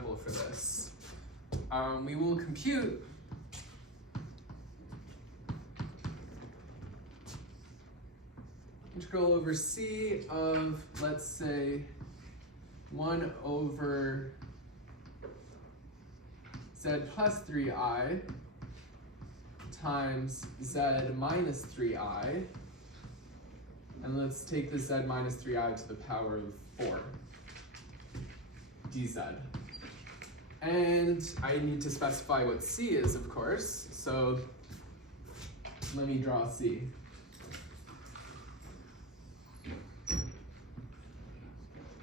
for this. We will compute integral over c of, let's say, 1 over z plus 3I times z minus 3I. And let's take the z minus 3I to the power of 4 dz. And I need to specify what c is, of course. So let me draw c.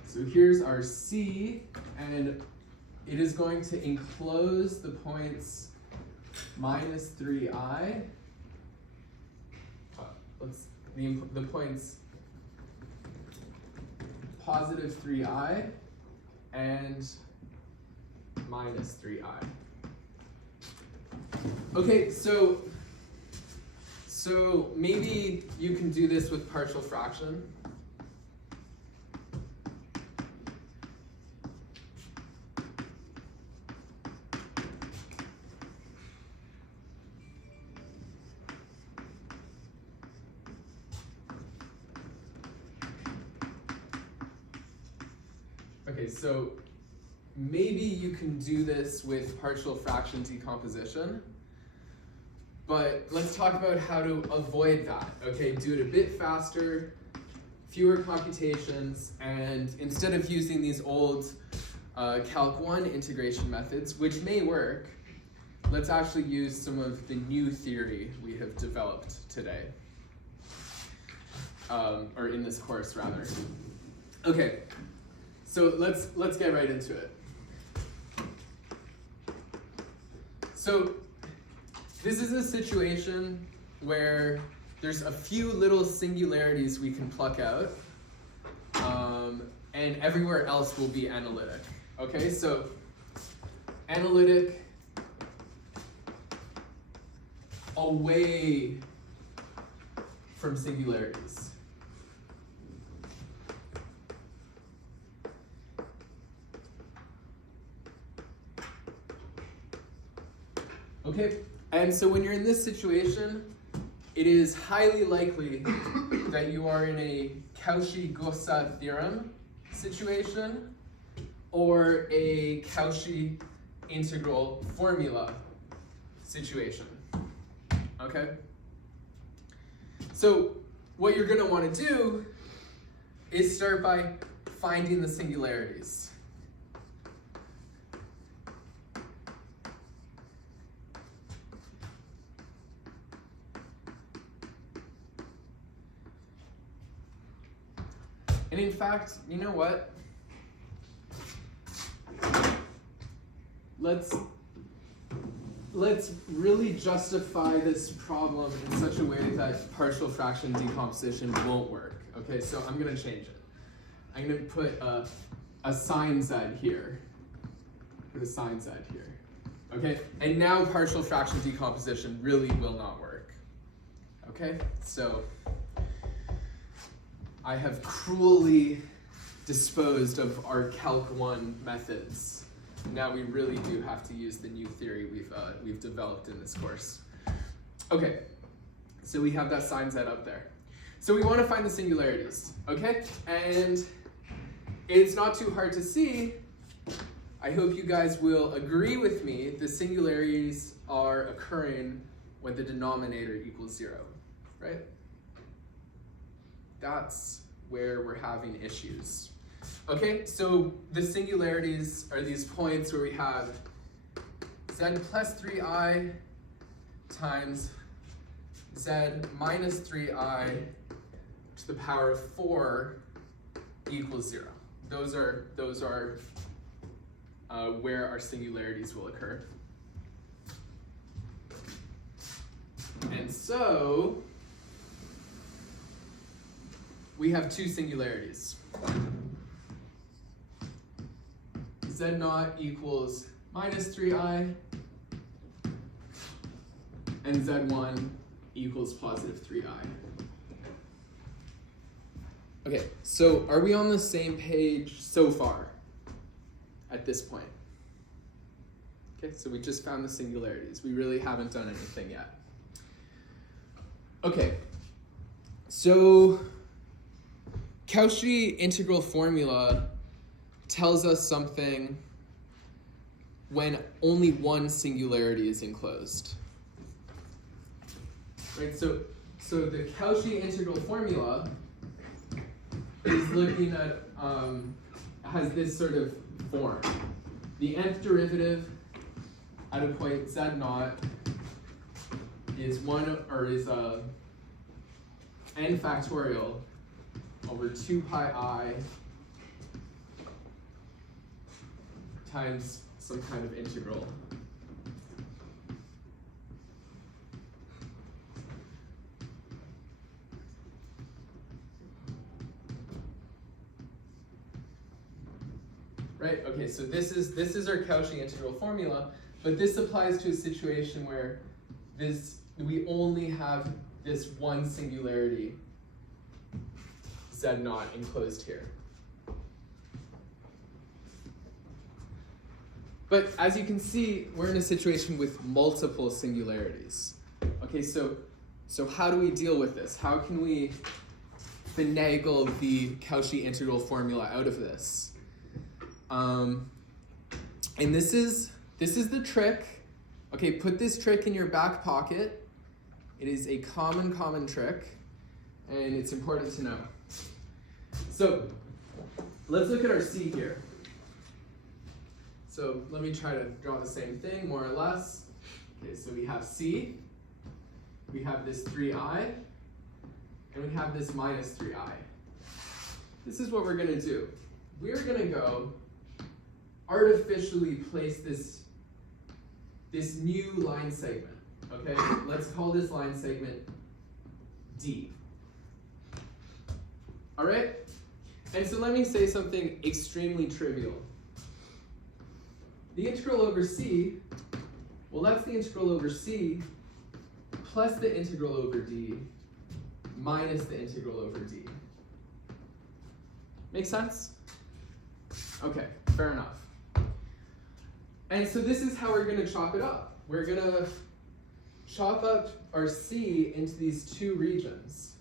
So here's our c, and it is going to enclose the points minus 3I. The points positive 3I and minus 3I. Okay, so maybe you can do this with partial fraction. Okay, so maybe you can do this with partial fraction decomposition, but let's talk about how to avoid that. Okay, do it a bit faster, fewer computations, and instead of using these old Calc 1 integration methods, which may work, let's actually use some of the new theory we have developed today, or in this course rather. Okay. So let's get right into it. So this is a situation where there's a few little singularities we can pluck out, and everywhere else will be analytic. Okay, so analytic away from singularities. Okay, and so when you're in this situation, it is highly likely that you are in a Cauchy-Gosset theorem situation or a Cauchy integral formula situation. Okay? So what you're going to want to do is start by finding the singularities. And in fact, you know what? Let's really justify this problem in such a way that partial fraction decomposition won't work. Okay, so I'm going to change it. I'm going to put a sign z here. Put a sign z here. Okay, and now partial fraction decomposition really will not work. Okay, so I have cruelly disposed of our Calc 1 methods. Now we really do have to use the new theory we've developed in this course. Okay, so we have that sign z up there. So we want to find the singularities, okay? And it's not too hard to see. I hope you guys will agree with me. The singularities are occurring when the denominator equals 0, right? That's where we're having issues. Okay, so the singularities are these points where we have z plus 3I times z minus 3I to the power of 4 equals 0. Those are where our singularities will occur. And so we have two singularities. Z naught equals minus 3I, and Z1 equals positive 3I. Okay, so are we on the same page so far at this point? Okay, so we just found the singularities. We really haven't done anything yet. Okay, so Cauchy integral formula tells us something when only one singularity is enclosed. Right, so the Cauchy integral formula is looking at, has this sort of form. The nth derivative at a point z naught is n factorial over 2 pi I times some kind of integral. Right, okay, so this is our Cauchy integral formula, but this applies to a situation where we only have this one singularity, z naught, enclosed here. But as you can see, we're in a situation with multiple singularities. Okay, so how do we deal with this? How can we finagle the Cauchy integral formula out of this? And this is the trick. Okay, put this trick in your back pocket. It is a common trick, and it's important to know. So let's look at our C here. So let me try to draw the same thing, more or less. Okay, so we have C, we have this 3i, and we have this minus 3i. This is what we're going to do. We're going to go artificially place this new line segment. Okay, let's call this line segment D. All right? And so let me say something extremely trivial. The integral over C, well, that's the integral over C plus the integral over D minus the integral over D. Make sense? Okay, fair enough. And so this is how we're going to chop it up. We're going to chop up our C into these two regions.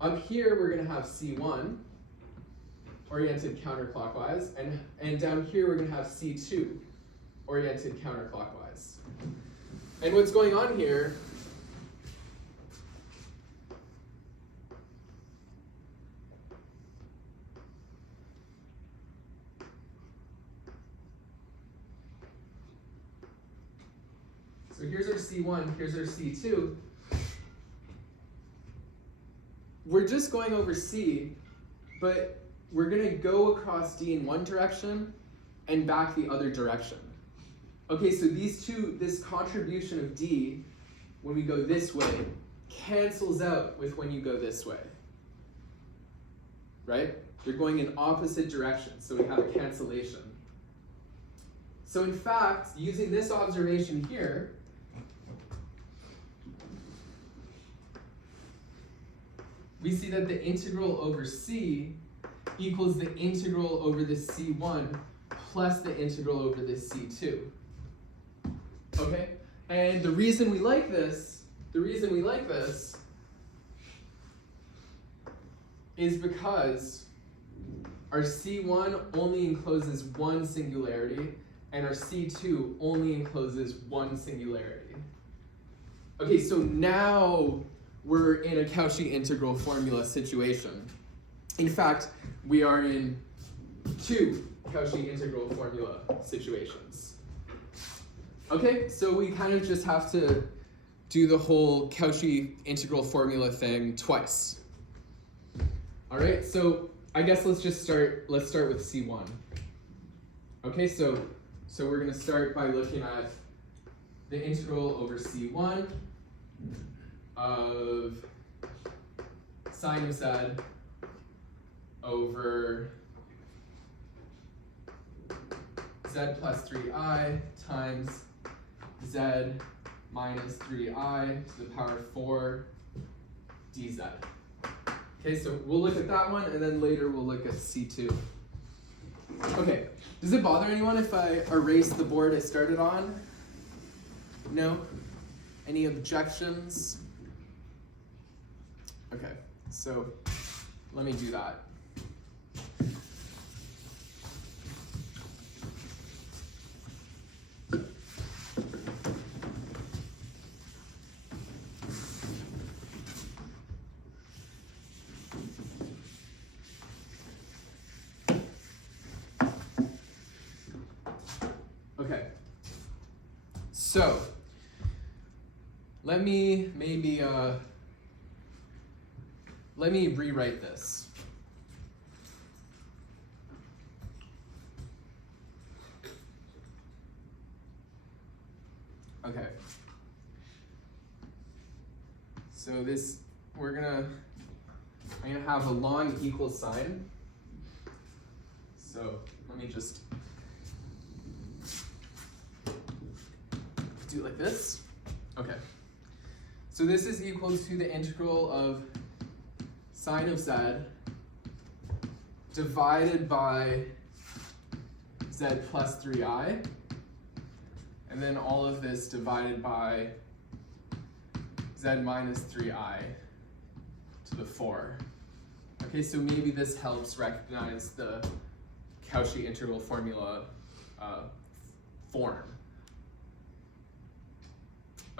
Up here, we're going to have C1, oriented counterclockwise, and down here, we're going to have C2, oriented counterclockwise. And what's going on here so here's our C1, here's our C2. We're just going over C, but we're going to go across D in one direction and back the other direction. Okay, so this contribution of D, when we go this way, cancels out with when you go this way. Right? They're going in opposite directions, so we have a cancellation. So in fact, using this observation here, we see that the integral over C equals the integral over this C1 plus the integral over this C2. Okay? And the reason we like this is because our C1 only encloses one singularity and our C2 only encloses one singularity. Okay, so now we're in a Cauchy integral formula situation. In fact, we are in two Cauchy integral formula situations. Okay, so we kind of just have to do the whole Cauchy integral formula thing twice. All right, so I guess let's start with C1. Okay, so we're going to start by looking at the integral over C1 of sine of z over z plus 3i times z minus 3i to the power 4 dz. Okay, so we'll look at that one, and then later we'll look at C2. Okay, Does it bother anyone if I erase the board I started on? No? Any objections? Okay, so let me do that. Okay, so let me rewrite this. Okay, so I'm gonna have a long equal sign. So let me just do it like this. Okay. So this is equal to the integral of sine of z divided by z plus 3i, and then all of this divided by z minus 3i to the 4. Okay, so maybe this helps recognize the Cauchy integral formula form.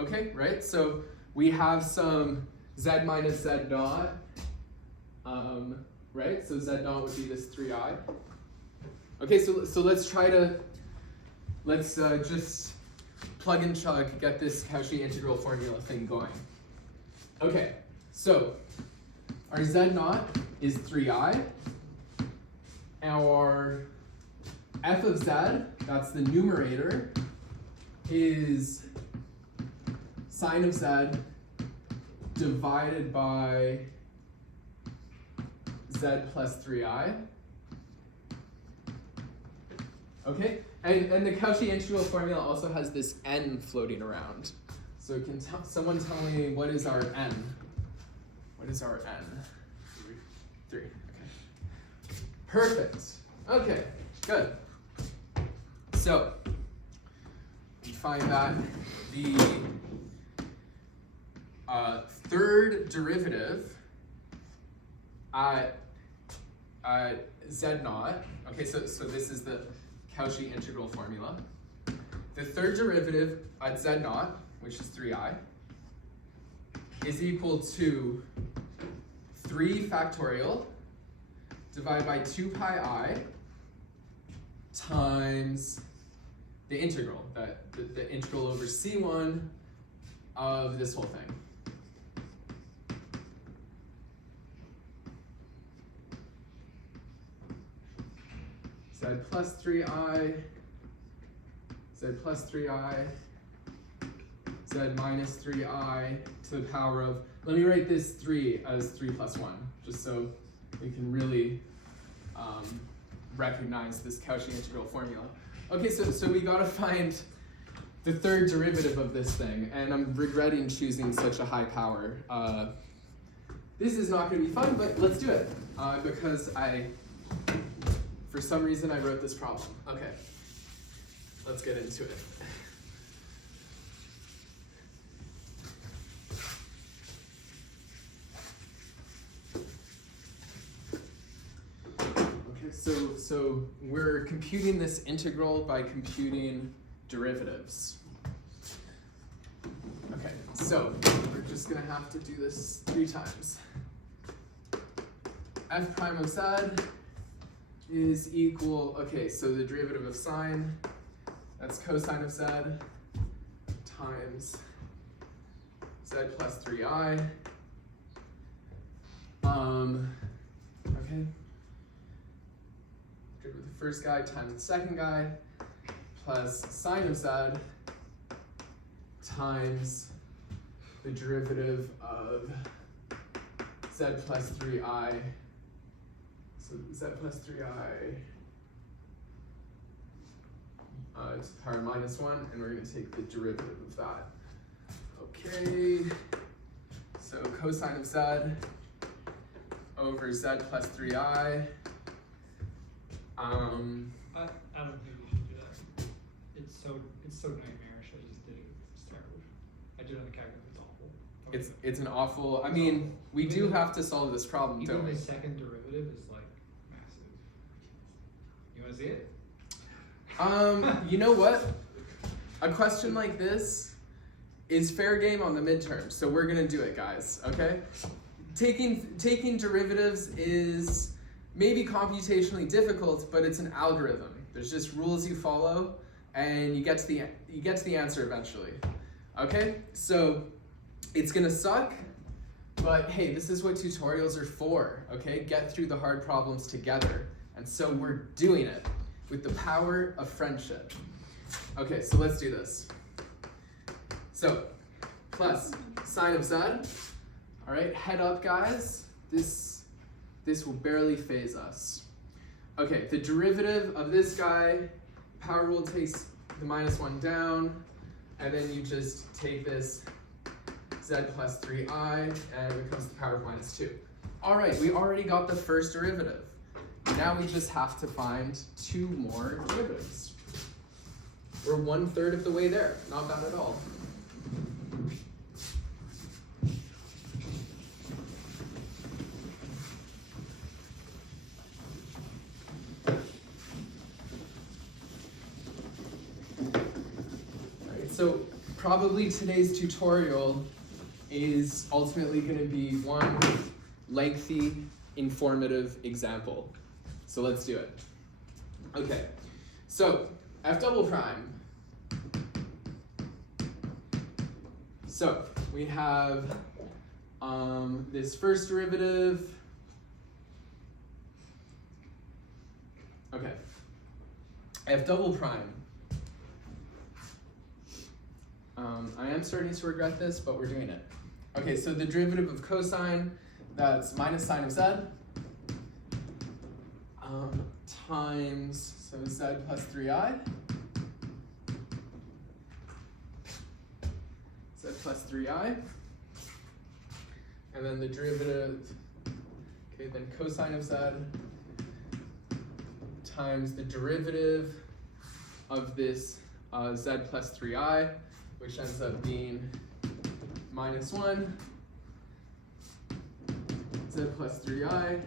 Okay, right? So we have some z minus z naught, right? So z naught would be this 3i. Okay, so let's just plug and chug, get this Cauchy integral formula thing going. Okay, so our z naught is 3i. Our f of z, that's the numerator, is sine of z divided by z plus 3i. Okay, and the Cauchy integral formula also has this n floating around. So can someone tell me what is our n? What is our n? 3. Okay. Perfect. Okay, good. So we find that the third derivative at z naught, okay, so this is the Cauchy integral formula. The third derivative at z naught, which is 3i, is equal to 3 factorial divided by 2 pi I times the integral, the integral over c1 of this whole thing. Z plus 3i, z plus 3i, z minus 3i to the power of, let me write this 3 as 3 plus 1, just so we can really recognize this Cauchy integral formula. Okay, so we gotta find the third derivative of this thing, and I'm regretting choosing such a high power. This is not gonna be fun, but let's do it, because for some reason I wrote this problem. Okay, let's get into it. So we're computing this integral by computing derivatives. Okay, so we're just gonna have to do this 3 times. F prime of z is equal, okay, so the derivative of sine, that's cosine of z times z plus 3i. Okay. The first guy times the second guy plus sine of z times the derivative of z plus 3i. So z plus 3i to the power minus 1, and we're going to take the derivative of that. Okay, so cosine of z over z plus 3i. Adam, so nightmarish. I just did it. It's terrible. I did it on the calculator. It's awful. It's an awful. I mean, we do have to solve this problem, Even don't we? the second derivative is like massive. You want to see it? You know what? A question like this is fair game on the midterm, so we're gonna do it, guys. Okay? Taking derivatives is maybe computationally difficult, but it's an algorithm. There's just rules you follow, and you get to the answer eventually. Okay? So it's gonna suck, but hey, this is what tutorials are for. Okay? Get through the hard problems together, and so we're doing it with the power of friendship. Okay, so let's do this. So, plus sine of z. All right, head up, guys. This will barely phase us. Okay, the derivative of this guy, power rule takes the -1 down, and then you just take this z plus 3i, and it becomes the power of -2. All right, we already got the first derivative. Now we just have to find 2 more derivatives. We're 1/3 of the way there. Not bad at all. Alright, so probably today's tutorial is ultimately going to be one lengthy, informative example. So let's do it. Okay, so f double prime. So we have this first derivative. Okay, f double prime. I am starting to regret this, but we're doing it. Okay, so the derivative of cosine, that's minus sine of z. Times, so z plus 3i. Z plus 3i. And then the derivative, okay, then cosine of z times the derivative of this z plus 3i, which ends up being -1 z plus 3i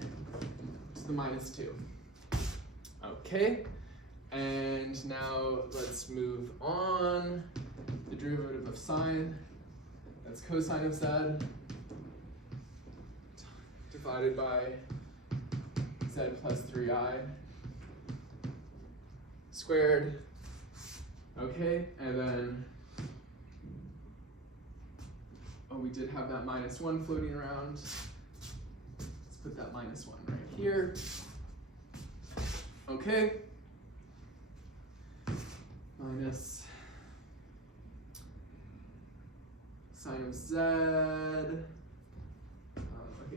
to the -2. Okay, and now let's move on. The derivative of sine, that's cosine of z divided by z plus 3i squared. Okay, and then, oh, we did have that -1 floating around. Let's put that -1 right here. Okay, minus sine of z. Okay,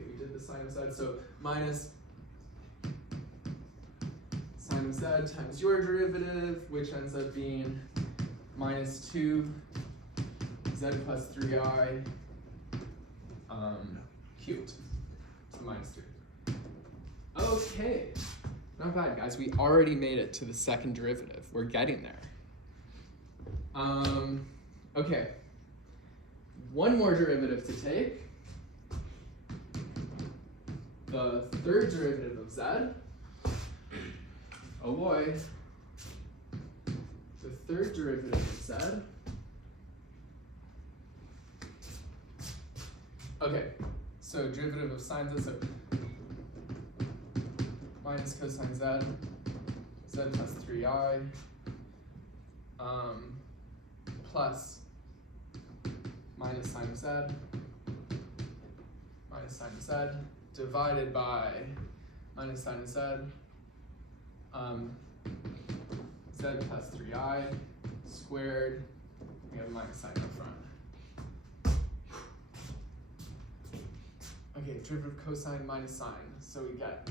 we did the sine of z, so minus sine of z times your derivative, which ends up being -2 z plus 3i cubed to -3. Okay. Not bad, guys. We already made it to the second derivative. We're getting there. Okay. One more derivative to take. The third derivative of z. Oh boy. The third derivative of z. Okay. So derivative of sine z. So minus cosine z, z plus 3i, plus minus sine of z, minus sine of z, divided by minus sine of z, z plus 3i squared. We have minus sign up front. Okay, derivative of cosine minus sine. So we get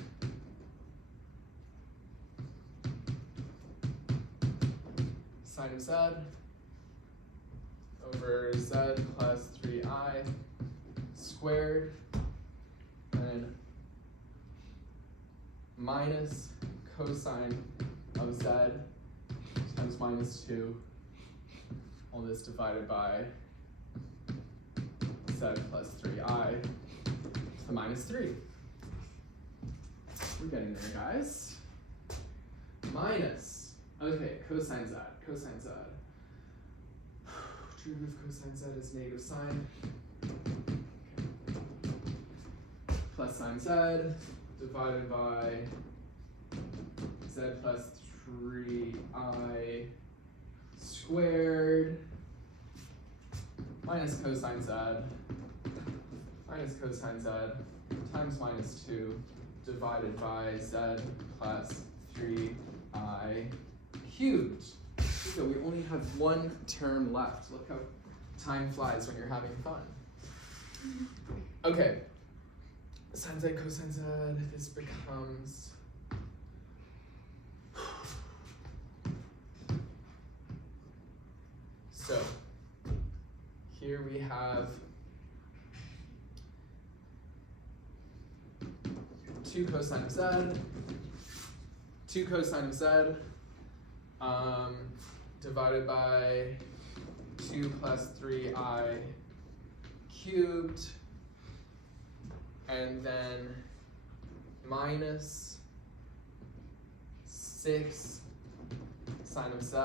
sine of z over z plus 3i squared, and minus cosine of z times -2 all this divided by z plus 3I to the minus 3. We're getting there, guys. Minus, okay, cosine z, cosine z. Derivative of cosine z is negative sine. Plus sine z divided by z plus 3I squared minus cosine z times minus 2 divided by z plus 3I cubed. So we only have one term left. Look how time flies when you're having fun. Okay. Sine z, cosine z, this becomes so here we have 2 cosine of z, 2 cosine of z, divided by 2 plus 3I cubed, and then minus 6 sine of z,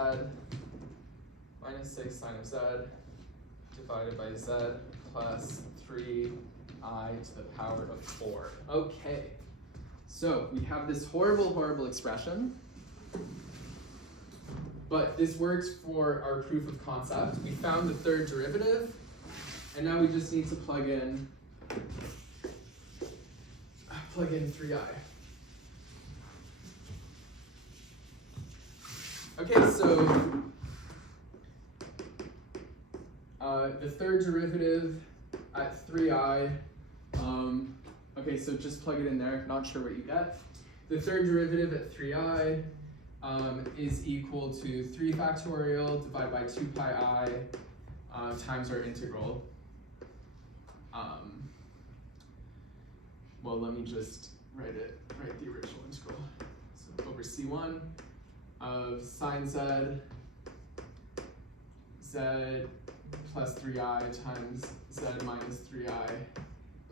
minus 6 sine of z, divided by z plus 3I to the power of 4. Okay, so we have this horrible, horrible expression, but this works for our proof of concept. We found the third derivative, and now we just need to plug in 3I. Okay, so the third derivative at 3I, okay, so just plug it in there, not sure what you get. The third derivative at 3I is equal to 3 factorial divided by 2 pi I times our integral. Well, let me just write the original integral. So over C1 of sine z, z plus 3I times z minus 3I to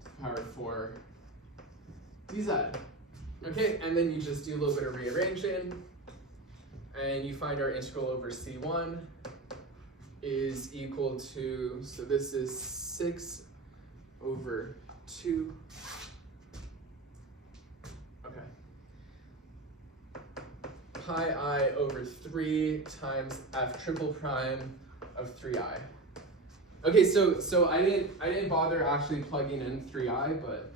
the power of 4 dz. Okay, and then you just do a little bit of rearranging, and you find our integral over C1 is equal to, so this is 6 over 2. Okay. Pi I over 3 times f triple prime of 3I. Okay, so I didn't bother actually plugging in 3I, but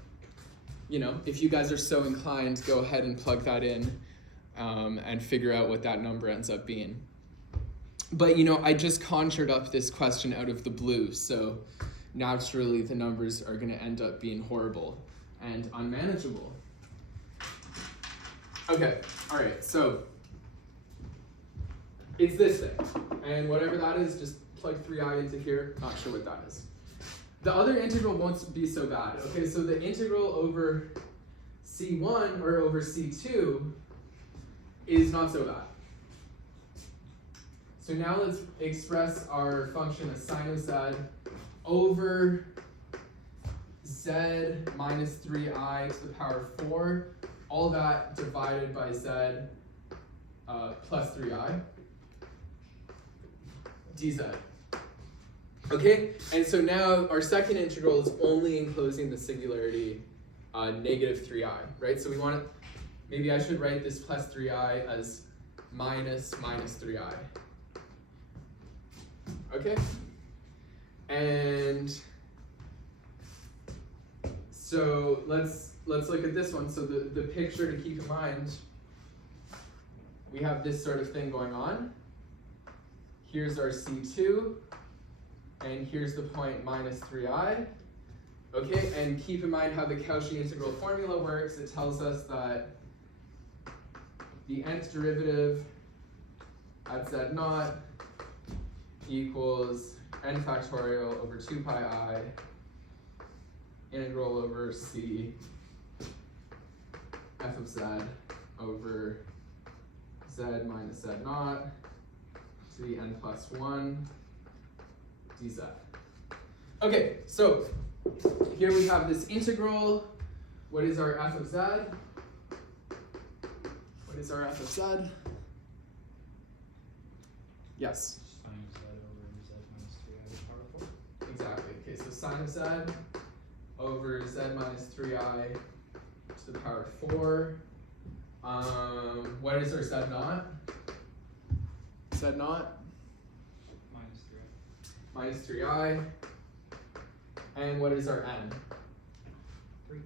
you know, if you guys are so inclined, go ahead and plug that in and figure out what that number ends up being. But you know, I just conjured up this question out of the blue, so naturally the numbers are going to end up being horrible and unmanageable. Okay, all right, so it's this thing, and whatever that is, just plug 3I into here, not sure what that is. The other integral won't be so bad. Okay, so the integral over C1 or over C2 is not so bad. So now let's express our function as sine of z over z minus 3I to the power of 4, all that divided by z plus 3I dz. Okay, and so now our second integral is only enclosing the singularity negative 3I, right? So we want to, maybe I should write this plus 3I as minus 3I. Okay, and so let's look at this one. So the picture to keep in mind, we have this sort of thing going on. Here's our C2, and here's the point minus 3I. Okay, and keep in mind how the Cauchy integral formula works. It tells us that the nth derivative at z naught equals n factorial over 2 pi I integral over c f of z over z minus z naught to the n plus 1 dz. Okay, so here we have this integral. What is our f of z? What is our f of z? Yes. Sine z over z minus 3i to the power 4. Exactly. Okay, so sine of z over z minus 3i to the power 4. What is our z naught? Z naught? Minus 3i. Minus 3i. And what is our n? 3.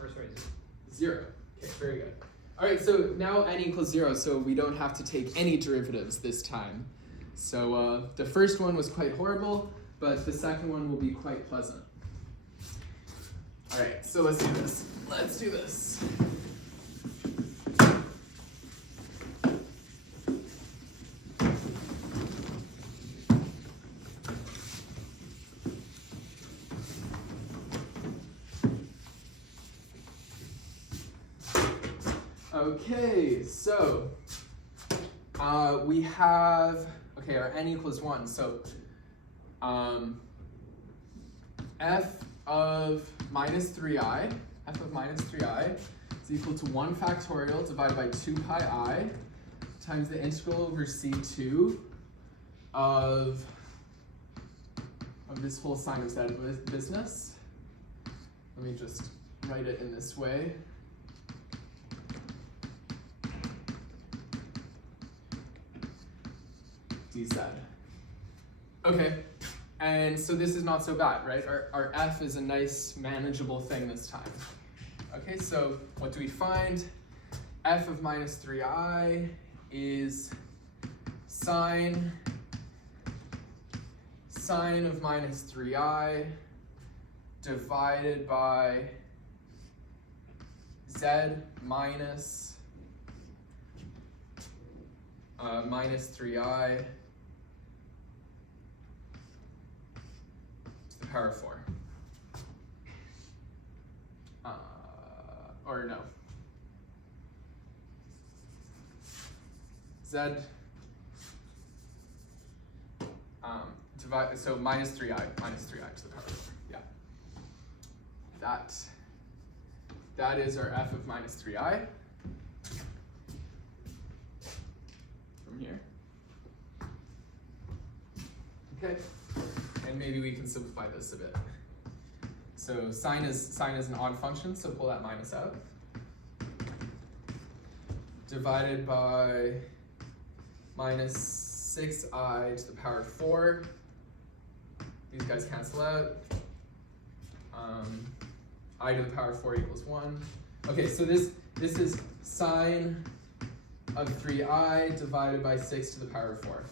Or sorry, 0. Okay, very good. All right, so now n equals 0, so we don't have to take any derivatives this time. So the first one was quite horrible, but the second one will be quite pleasant. All right, so let's do this. Let's do this. Okay, so we have, okay, our n equals 1. So f of minus 3i is equal to 1 factorial divided by 2 pi I times the integral over c2 of this whole sine of z business. Let me just write it in this way. dz. Okay, and so this is not so bad, right? Our f is a nice, manageable thing this time. Okay, so what do we find? F of minus 3i is sine of minus 3i divided by z minus 3i to the power 4. Or no. Z so minus 3i to the power 4. Yeah. That is our f of minus 3i. From here. Okay. And maybe we can simplify this a bit. So sine is an odd function, so pull that minus out. Divided by minus 6i to the power 4. These guys cancel out. I to the power 4 equals 1. Okay, so this is sine of 3i divided by 6 to the power 4.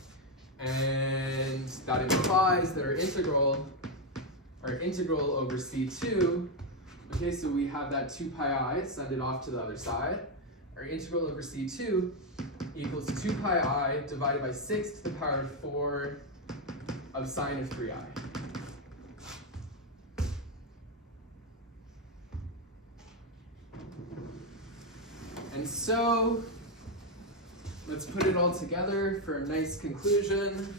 And that implies that our integral over c2, okay, so we have that 2 pi I, send it off to the other side. Our integral over c2 equals 2 pi I divided by 6 to the power 4 of sine of 3i. And so, let's put it all together for a nice conclusion.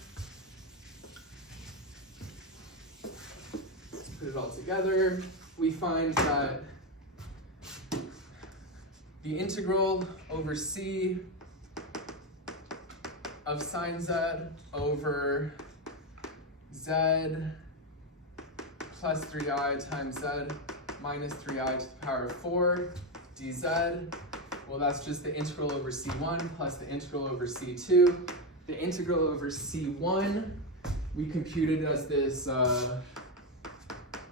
Let's put it all together. We find that the integral over c of sine z over z plus 3i times z minus 3i to the power 4 dz. Well, that's just the integral over c1 plus the integral over c2. The integral over c1, we computed as this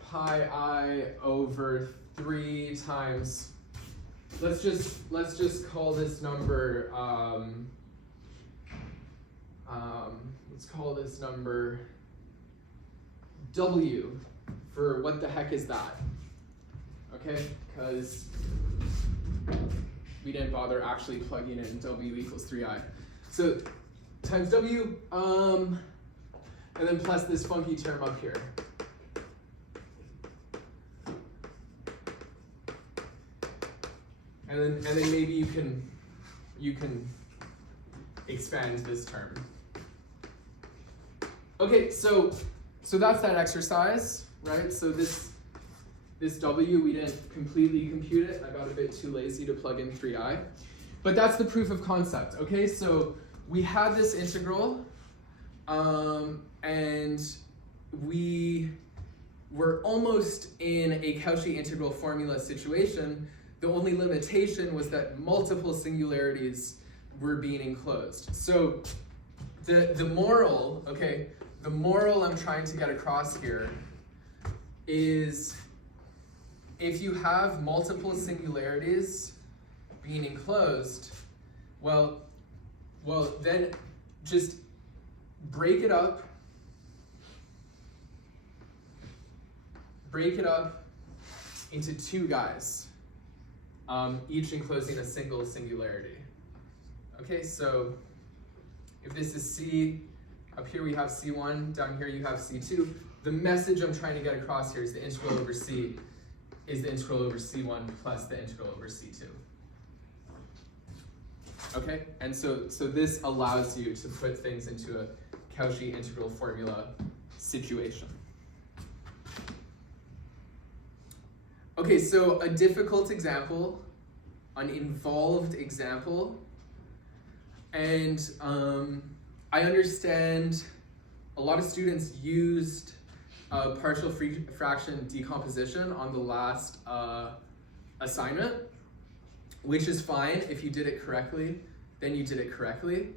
pi I over 3 times, let's just call this number, let's call this number w for what the heck is that, okay? Because we didn't bother actually plugging in w equals 3i. So times w, and then plus this funky term up here. And then maybe you can expand this term. Okay, so that's that exercise, right? So this W, we didn't completely compute it. I got a bit too lazy to plug in 3i. But that's the proof of concept, okay? So we had this integral, and we were almost in a Cauchy integral formula situation. The only limitation was that multiple singularities were being enclosed. So the moral, okay, the moral I'm trying to get across here is if you have multiple singularities being enclosed, well, then just break it up into two guys, each enclosing a single singularity. Okay, so if this is C, up here we have C1, down here you have C2. The message I'm trying to get across here is the integral over C is the integral over C1 plus the integral over C2. Okay, and so this allows you to put things into a Cauchy integral formula situation. Okay, so a difficult example, an involved example, and I understand a lot of students used partial fraction decomposition on the last assignment, which is fine. If you did it correctly, then you did it correctly.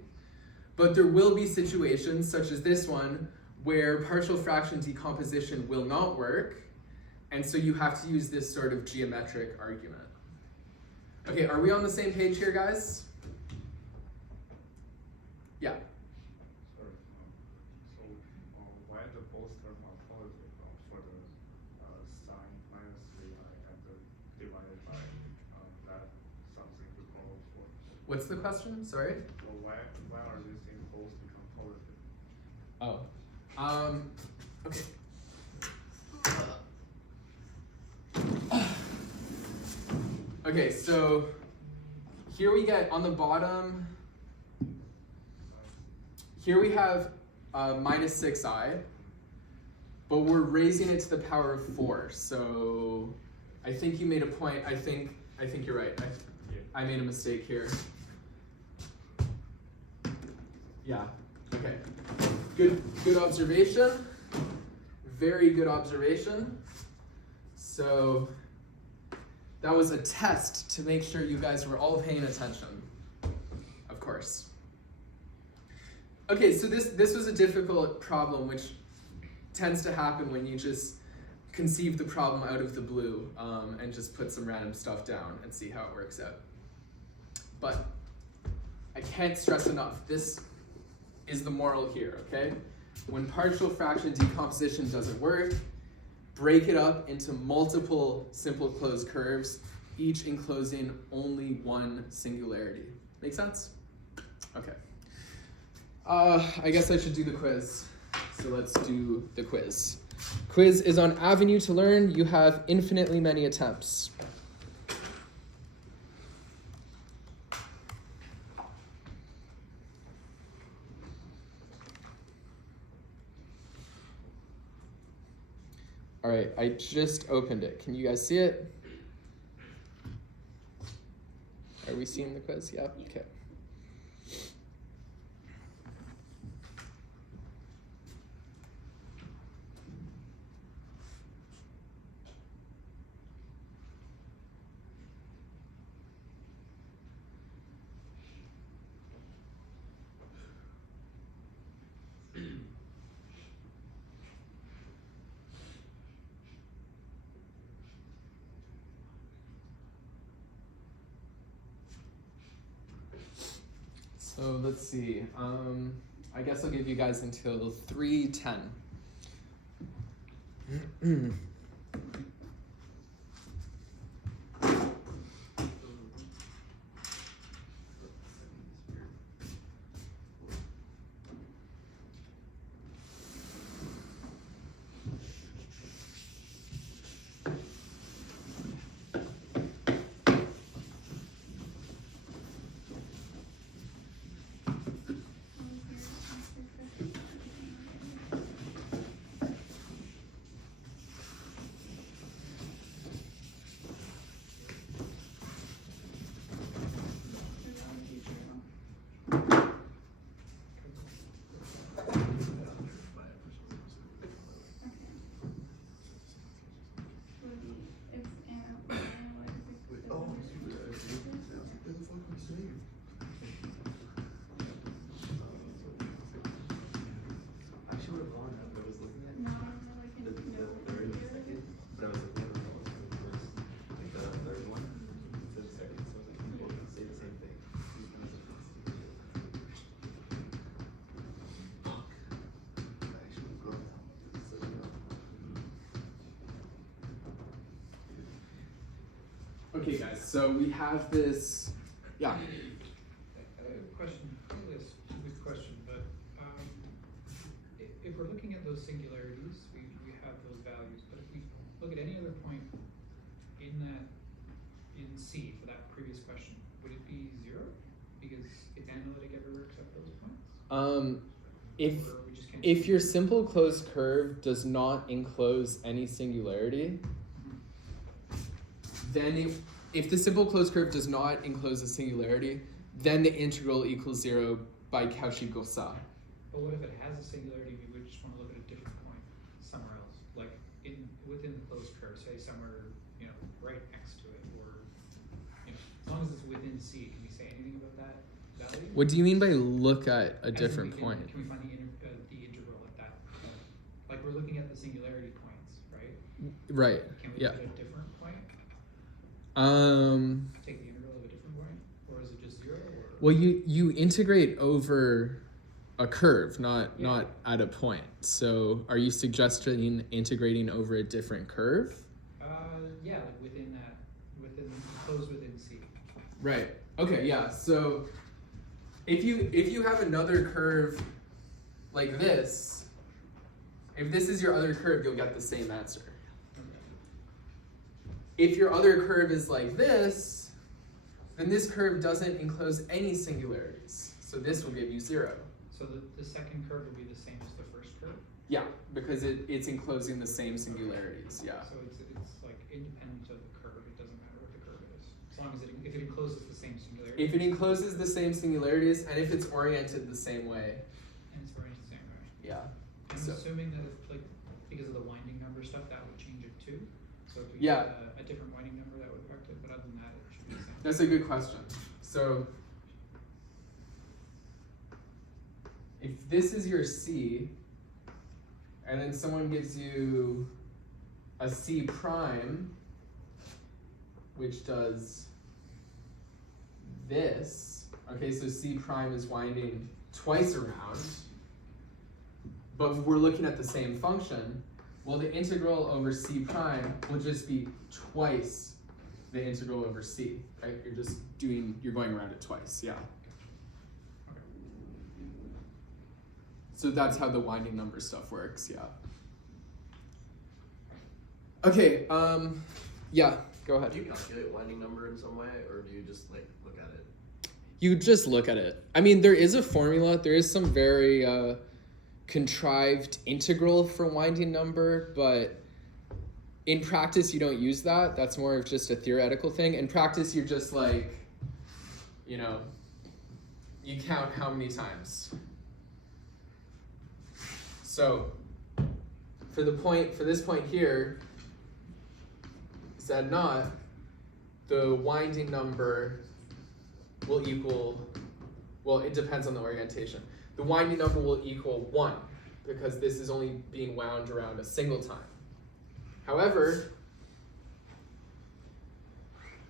But there will be situations such as this one where partial fraction decomposition will not work, and so you have to use this sort of geometric argument. Okay, are we on the same page here, guys? Yeah. Sorry. So why the both term are positive for the sine minus 3i and divided by that something to call for? What's the question? Sorry? Well, why are these things both become positive? Oh. Okay. Okay, so here we get on the bottom, here we have minus 6i, but we're raising it to the power of 4. So I think you made a point. I think you're right. I made a mistake here. Yeah. Okay. Good observation. Very good observation. So that was a test to make sure you guys were all paying attention, of course. Okay, so this was a difficult problem, which tends to happen when you just conceive the problem out of the blue and just put some random stuff down and see how it works out. But I can't stress enough, this is the moral here, okay? When partial fraction decomposition doesn't work, break it up into multiple simple closed curves, each enclosing only one singularity. Make sense? Okay. I guess I should do the quiz. So let's do the quiz. Quiz is on Avenue to Learn. You have infinitely many attempts. All right, I just opened it. Can you guys see it? Are we seeing the quiz? Yep, okay. So let's see. I guess I'll give you guys until 3:10. Okay, guys. So we have this. Yeah. Question, probably a stupid question, but if we're looking at those singularities, we have those values, but if we look at any other point in C for that previous question, would it be 0? Because it's analytic everywhere except those points? If Or we just can't if your simple closed curve does not enclose any singularity, then if the simple closed curve does not enclose a singularity, then the integral equals 0 by Cauchy-Gaussat. But what if it has a singularity, we would just want to look at a different point somewhere else, like within the closed curve, say somewhere, right next to it, or, as long as it's within C, can we say anything about that value? What do you mean by look at a As in different we can- point? Can we find the integral at that, like we're looking at the singularity points, right? Right. Can we Yeah. look at a different point, take the integral of a different point, or is it just 0, or? Well, you integrate over a curve, not Yeah. at a point. So, are you suggesting integrating over a different curve? Yeah, like closed within C. Right. Okay. Yeah. So, if you have another curve like this, if this is your other curve, you'll get the same answer. If your other curve is like this, then this curve doesn't enclose any singularities. So this will give you 0. So the second curve would be the same as the first curve? Yeah, because it's enclosing the same singularities. Yeah. So it's like independent of the curve, it doesn't matter what the curve is, as long as if it encloses the same singularity. If it encloses the same singularities and if it's oriented the same way. And it's oriented the same way. Yeah. I'm So assuming that because of the winding number stuff, that would change it too. So if we Yeah. get a different winding number, that would affect it, but other than that, it should be the same. that's a good question. So if this is your C, and then someone gives you a C prime, which does this, okay, so C prime is winding twice around, but we're looking at the same function, well, the integral over C prime will just be twice the integral over C, right? You're going around it twice, yeah. So that's how the winding number stuff works, yeah. Okay, yeah, go ahead. Do you calculate winding number in some way, or do you just look at it? You just look at it. I mean, there is a formula. There is some very contrived integral for winding number, but in practice, you don't use that. That's more of just a theoretical thing. In practice, you're just you count how many times. So, for this point here, Z0, the winding number will equal, well, it depends on the orientation. The winding number will equal 1 because this is only being wound around a single time. However,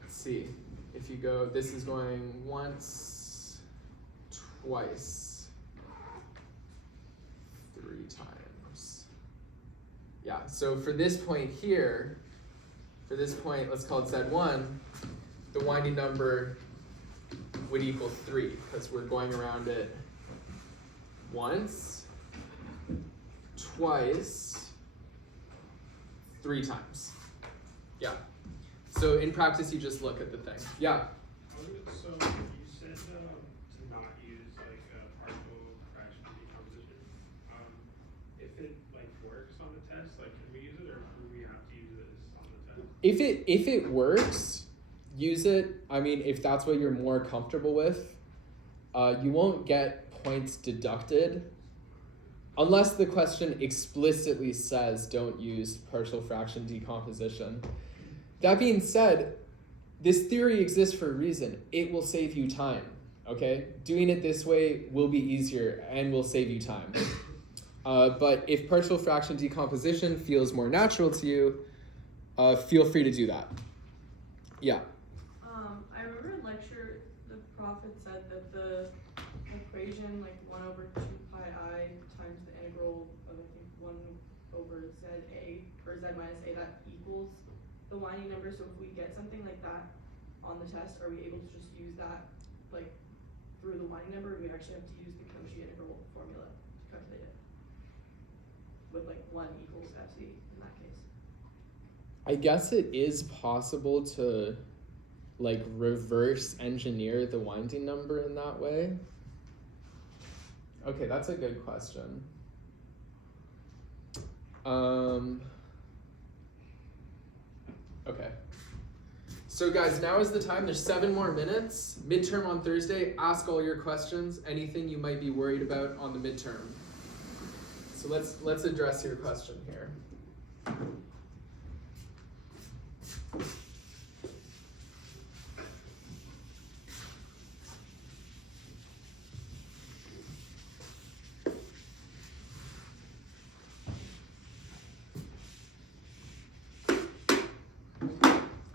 let's see, if you go, this is going once, twice, 3 times. Yeah, so for this point here, let's call it Z1, the winding number would equal 3 because we're going around it once, twice, 3 times. Yeah. So in practice, you just look at the thing. Yeah. So you said to not use partial fraction decomposition. If it works on the test, can we use it, or do we have to use it on the test? If it works, use it. I mean, if that's what you're more comfortable with, you won't get points deducted unless the question explicitly says don't use partial fraction decomposition. That being said, this theory exists for a reason. It will save you time, okay? Doing it this way will be easier and will save you time. But if partial fraction decomposition feels more natural to you, feel free to do that. Yeah. I remember in lecture, the prof had said that the equation, 1 over 2 pi I times the integral of, I think, 1 over ZA, or Z minus A, that equals the winding number, so if we get something like that on the test, are we able to just use that, like, through the winding number, or do we actually have to use the Cauchy integral formula to calculate it? With like 1 equals FC in that case. I guess it is possible to like reverse engineer the winding number in that way. Okay, that's a good question. Okay. So guys, now is the time. There's 7 more minutes. Midterm on Thursday. Ask all your questions. Anything you might be worried about on the midterm. So let's address your question here.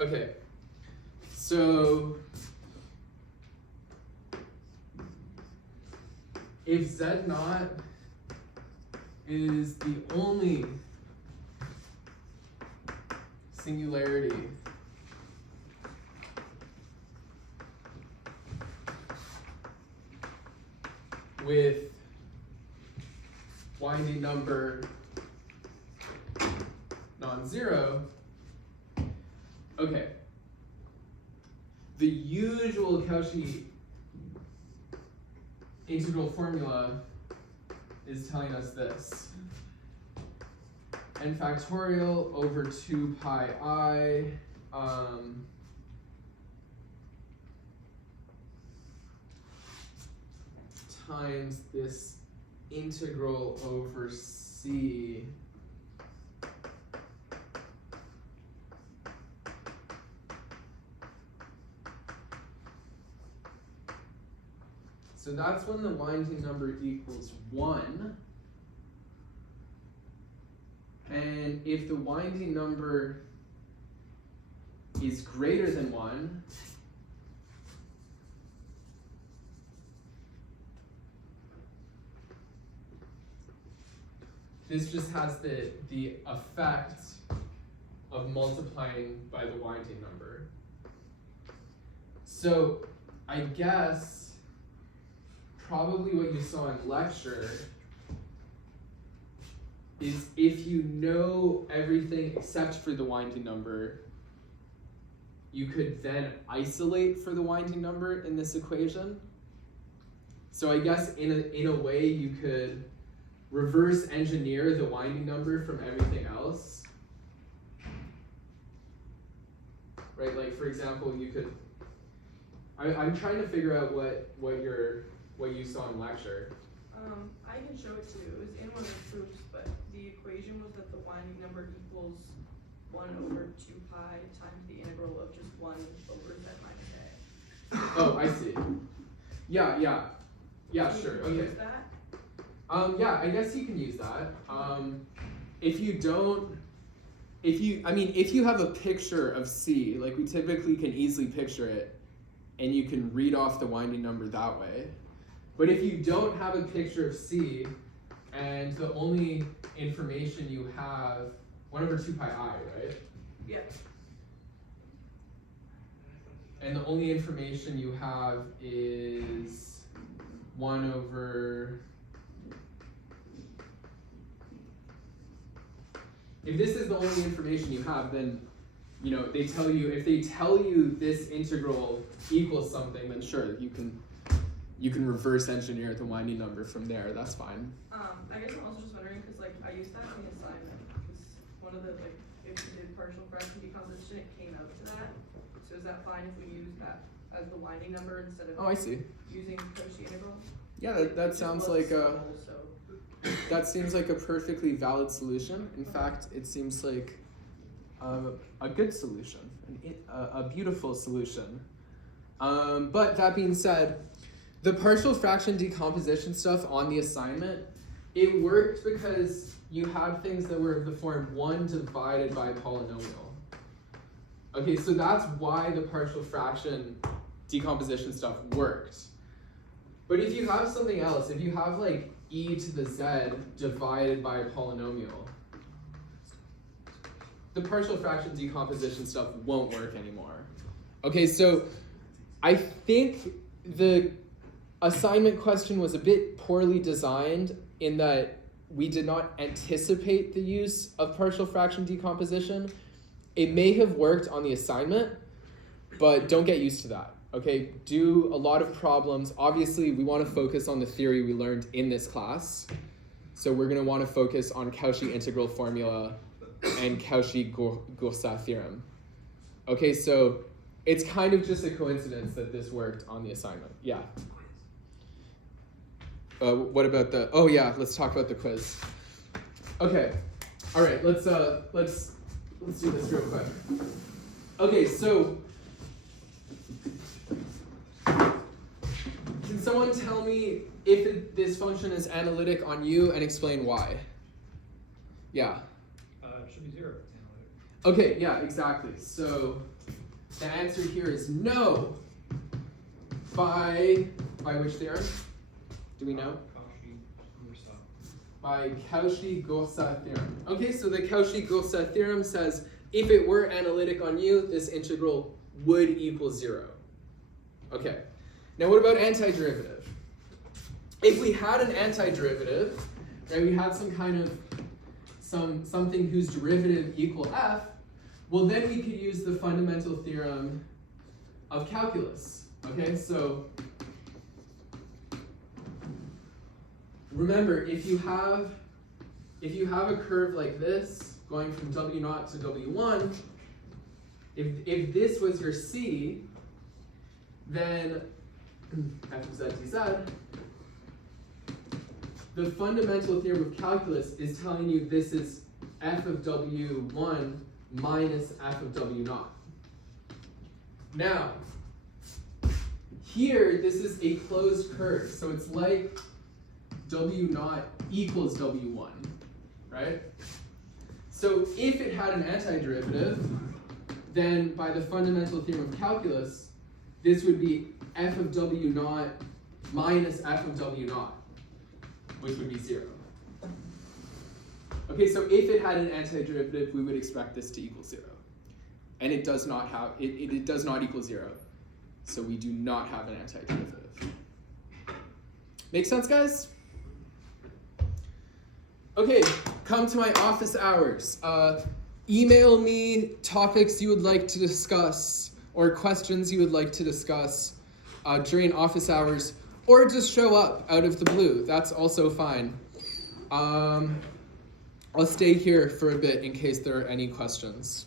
Okay, so if Z naught is the only singularity with winding number non-zero, okay, the usual Cauchy integral formula is telling us this. N factorial over 2 pi I times this integral over C so that's when the winding number equals 1. And if the winding number is greater than 1, this just has the effect of multiplying by the winding number. So I guess probably what you saw in lecture is if you know everything except for the winding number, you could then isolate for the winding number in this equation. So I guess in a way you could reverse engineer the winding number from everything else. Right, like for example, you could, I'm trying to figure out what you saw in lecture. I can show it to you. It was in one of the proofs, but the equation was that the winding number equals 1 over 2 pi times the integral of just 1 over z minus a. Oh, I see. Yeah, So sure, you can okay. use that? Yeah, I guess you can use that. If you have a picture of C, like we typically can easily picture it, and you can read off the winding number that way. But if you don't have a picture of C, and the only information you have, 1 over 2 pi I, right? Yeah. And the only information you have is 1 over... If this is the only information you have, then, you know, if they tell you this integral equals something, then sure, you can reverse engineer the winding number from there. That's fine. I guess I'm also just wondering, because like I used that in the assignment, because one of the, like, if we did partial fraction decomposition, it came out to that. So is that fine if we use that as the winding number instead of Oh, I see. using Cauchy integral? Yeah, It that just sounds looks like a... simple, so. That seems like a perfectly valid solution. In fact, it seems like a good solution, a beautiful solution. But that being said, the partial fraction decomposition stuff on the assignment, it worked because you had things that were of the form 1 divided by a polynomial. Okay, so that's why the partial fraction decomposition stuff worked. But if you have something else, if you have like e to the z divided by a polynomial, the partial fraction decomposition stuff won't work anymore. Okay, so I think the assignment question was a bit poorly designed in that we did not anticipate the use of partial fraction decomposition. It may have worked on the assignment, but don't get used to that. Okay, do a lot of problems. Obviously, we want to focus on the theory we learned in this class. So we're going to want to focus on Cauchy integral formula and Cauchy-Gaussat theorem. Okay, so it's kind of just a coincidence that this worked on the assignment. Yeah. What about the? Oh yeah, let's talk about the quiz. Okay, all right. Let's do this real quick. Okay, so can someone tell me if this function is analytic on U and explain why? Yeah. It should be 0 if it's analytic. Okay, yeah, exactly. So the answer here is no. By which theorem? Do we know? Cauchy-Gaussat. By Cauchy-Gaussat theorem. Okay, so the Cauchy-Gaussat theorem says if it were analytic on U, this integral would equal 0. Okay. Now what about antiderivative? If we had an antiderivative, right, we had some kind of something whose derivative equal f, well then we could use the fundamental theorem of calculus. Okay, so remember, if you have a curve like this going from W0 to W1, if this was your C, then f of z dz, the fundamental theorem of calculus is telling you this is f of W1 minus f of W0. Now, here, this is a closed curve, so it's like W0 equals W1, right? So if it had an antiderivative, then by the fundamental theorem of calculus, this would be f of W0 minus f of W0, which would be 0. Okay, so if it had an antiderivative, we would expect this to equal 0. And it does not have, it does not equal 0. So we do not have an antiderivative. Make sense, guys? Okay, come to my office hours. Email me topics you would like to discuss or questions you would like to discuss during office hours, or just show up out of the blue. That's also fine. I'll stay here for a bit in case there are any questions.